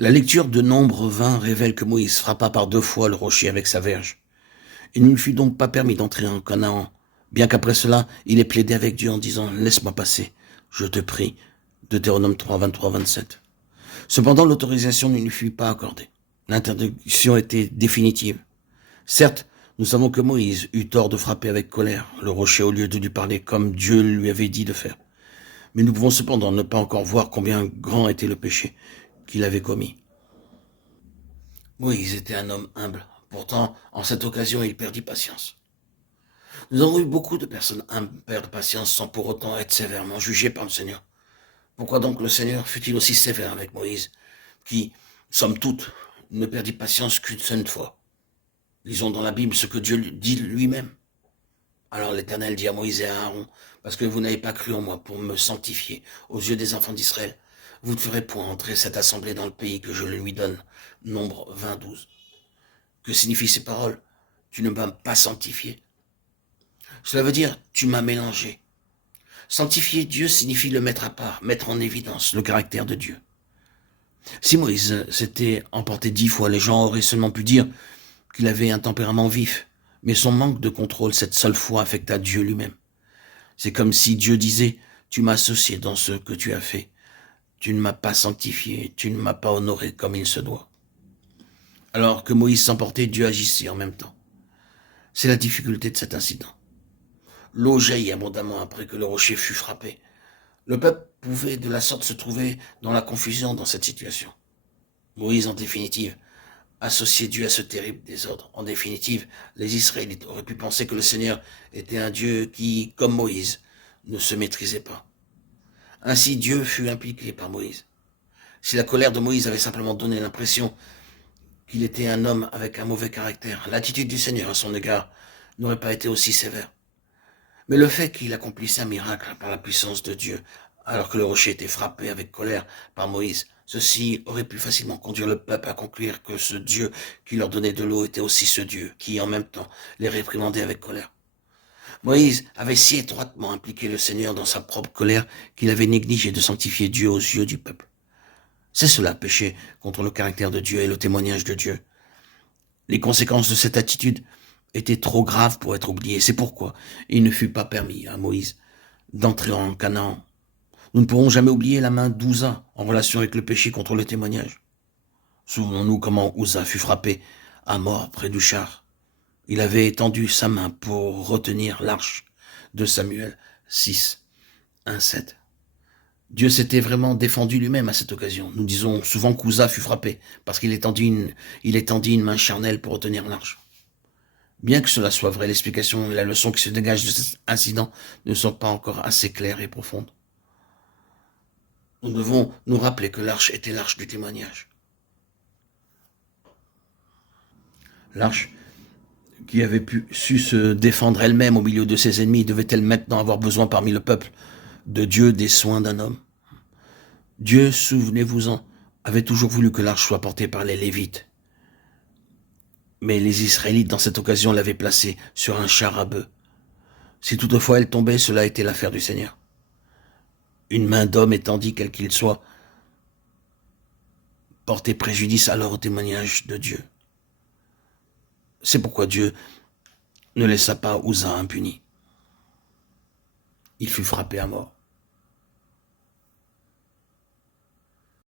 La lecture de Nombre 20 révèle que Moïse frappa par 2 fois le rocher avec sa verge. Il ne lui fut donc pas permis d'entrer en Canaan, bien qu'après cela, il ait plaidé avec Dieu en disant « Laisse-moi passer, je te prie ». Deutéronome 3, 23, 27. Cependant, l'autorisation ne lui fut pas accordée. L'interdiction était définitive. Certes, nous savons que Moïse eut tort de frapper avec colère le rocher au lieu de lui parler comme Dieu lui avait dit de faire. Mais nous pouvons cependant ne pas encore voir combien grand était le péché qu'il avait commis. Moïse était un homme humble. Pourtant, en cette occasion, il perdit patience. Nous avons eu beaucoup de personnes humbles perdre patience sans pour autant être sévèrement jugées par le Seigneur. Pourquoi donc le Seigneur fut-il aussi sévère avec Moïse, qui, somme toute, ne perdit patience qu'une seule fois? Lisons dans la Bible ce que Dieu dit lui-même. Alors l'Éternel dit à Moïse et à Aaron, parce que vous n'avez pas cru en moi pour me sanctifier aux yeux des enfants d'Israël, vous ne ferez point entrer cette assemblée dans le pays que je lui donne. Nombre 20, 12. Que signifient ces paroles? Tu ne m'as pas sanctifié. Cela veut dire, tu m'as mélangé. Sanctifier Dieu signifie le mettre à part, mettre en évidence le caractère de Dieu. Si Moïse s'était emporté 10 fois, les gens auraient seulement pu dire qu'il avait un tempérament vif. Mais son manque de contrôle cette seule fois affecta Dieu lui-même. C'est comme si Dieu disait, tu m'as associé dans ce que tu as fait. Tu ne m'as pas sanctifié, tu ne m'as pas honoré comme il se doit. Alors que Moïse s'emportait, Dieu agissait en même temps. C'est la difficulté de cet incident. L'eau jaillit abondamment après que le rocher fut frappé. Le peuple pouvait de la sorte se trouver dans la confusion dans cette situation. Moïse, en définitive, associait Dieu à ce terrible désordre. En définitive, les Israélites auraient pu penser que le Seigneur était un Dieu qui, comme Moïse, ne se maîtrisait pas. Ainsi, Dieu fut impliqué par Moïse. Si la colère de Moïse avait simplement donné l'impression qu'il était un homme avec un mauvais caractère, l'attitude du Seigneur à son égard n'aurait pas été aussi sévère. Mais le fait qu'il accomplisse un miracle par la puissance de Dieu, alors que le rocher était frappé avec colère par Moïse, ceci aurait pu facilement conduire le peuple à conclure que ce Dieu qui leur donnait de l'eau était aussi ce Dieu qui, en même temps, les réprimandait avec colère. Moïse avait si étroitement impliqué le Seigneur dans sa propre colère qu'il avait négligé de sanctifier Dieu aux yeux du peuple. C'est cela, péché contre le caractère de Dieu et le témoignage de Dieu. Les conséquences de cette attitude étaient trop graves pour être oubliées. C'est pourquoi il ne fut pas permis à Moïse d'entrer en Canaan. Nous ne pourrons jamais oublier la main d'Ouza en relation avec le péché contre le témoignage. Souvenons-nous comment Ouza fut frappé à mort près du char. Il avait étendu sa main pour retenir l'arche de Samuel 6, 1, 7. Dieu s'était vraiment défendu lui-même à cette occasion. Nous disons souvent qu'Ouza fut frappé parce qu'il étendit une main charnelle pour retenir l'arche. Bien que cela soit vrai, l'explication et la leçon qui se dégagent de cet incident ne sont pas encore assez claires et profondes. Nous devons nous rappeler que l'arche était l'arche du témoignage. L'arche qui avait su se défendre elle-même au milieu de ses ennemis, devait-elle maintenant avoir besoin parmi le peuple de Dieu des soins d'un homme? Dieu, souvenez-vous-en, avait toujours voulu que l'arche soit portée par les Lévites. Mais les Israélites, dans cette occasion, l'avaient placée sur un char à bœufs. Si toutefois elle tombait, cela était l'affaire du Seigneur. Une main d'homme étendue, quel qu'il soit, portait préjudice alors au témoignage de Dieu. C'est pourquoi Dieu ne laissa pas Ouza impuni. Il fut frappé à mort.